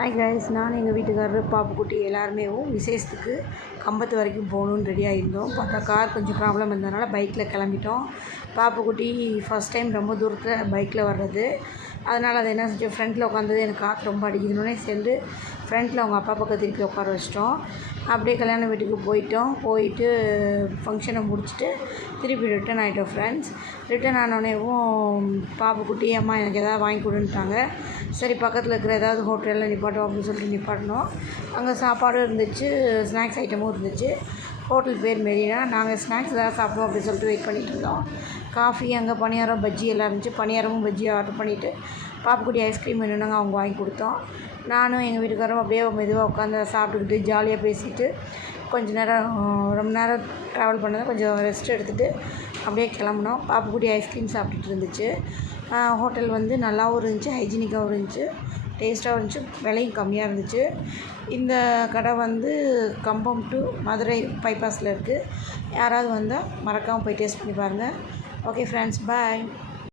Hi guys, நான் எங்கள் வீட்டுக்காரர் பாப்புக்குட்டி எல்லாருமே விசேஷத்துக்கு கம்பத்து வரைக்கும் போகணுன்னு ரெடி ஆகியிருந்தோம். பார்த்தா கார் கொஞ்சம் ப்ராப்ளம் இருந்ததுனால பைக்கில் கிளம்பிட்டோம். பாப்புக்குட்டி ஃபஸ்ட் டைம் ரொம்ப தூரத்தில் பைக்கில் வர்றது, அதனால் அதை என்ன செஞ்சோம், ஃப்ரண்ட்டில் உட்காந்தது எனக்கு காற்று ரொம்ப அடிக்குதுன்னே சேர்ந்து ஃப்ரண்ட்டில் அவங்க அப்பா பக்கம் திருப்பி உட்கார வச்சிட்டோம். அப்படியே கல்யாண வீட்டுக்கு போயிட்டு ஃபங்க்ஷனை முடிச்சுட்டு திருப்பி ரிட்டன் ஆகிட்டோம் ஃப்ரெண்ட்ஸ். ரிட்டன் ஆனோடனேவும் பாப்புக்குட்டி அம்மா எனக்கு எதாவது வாங்கி கொடுன்ட்டாங்க. சரி, பக்கத்தில் இருக்கிற ஏதாவது ஹோட்டலில் நிப்பாட்டோம் அப்படின்னு சொல்லிட்டு நிப்பாட்டினோம். அங்கே சாப்பாடும் இருந்துச்சு, ஸ்நாக்ஸ் ஐட்டமும் இருந்துச்சு. ஹோட்டல் பேர் மெரினா. நாங்கள் ஸ்நாக்ஸ் ஏதாவது சாப்பிடுவோம் அப்படின்னு சொல்லிட்டு வெயிட் பண்ணிகிட்டு இருந்தோம். காஃபி, அங்கே பணியாரம், பஜ்ஜி எல்லாம் இருந்துச்சு. பணியாரமும் பஜ்ஜியும் ஆர்டர் பண்ணிவிட்டு பாப்புக்குட்டி ஐஸ்கிரீம் வேணும்னாங்க, அவங்க வாங்கி கொடுத்தோம். நானும் எங்கள் வீட்டுக்காரரும் அப்படியே மெதுவாக உட்காந்து சாப்பிட்டுக்கிட்டு ஜாலியாக பேசிக்கிட்டு ரொம்ப நேரம் ட்ராவல் பண்ணதை கொஞ்சம் ரெஸ்ட் எடுத்துகிட்டு அப்படியே கிளம்புனோம். பாப்புக்குட்டி ஐஸ்கிரீம் சாப்பிட்டுட்டு இருந்துச்சு. ஹோட்டல் வந்து நல்லாவும் இருந்துச்சு, ஹைஜீனிக்காகவும் இருந்துச்சு, டேஸ்ட்டாகவும் இருந்துச்சு, விலையும் கம்மியாக இருந்துச்சு. இந்த கடை வந்து கம்பம் டு மதுரை பைபாஸில் இருக்குது. யாராவது வந்தால் மறக்காமல் போய் டேஸ்ட் பண்ணி பாருங்கள். ஓகே ஃப்ரெண்ட்ஸ், பாய்.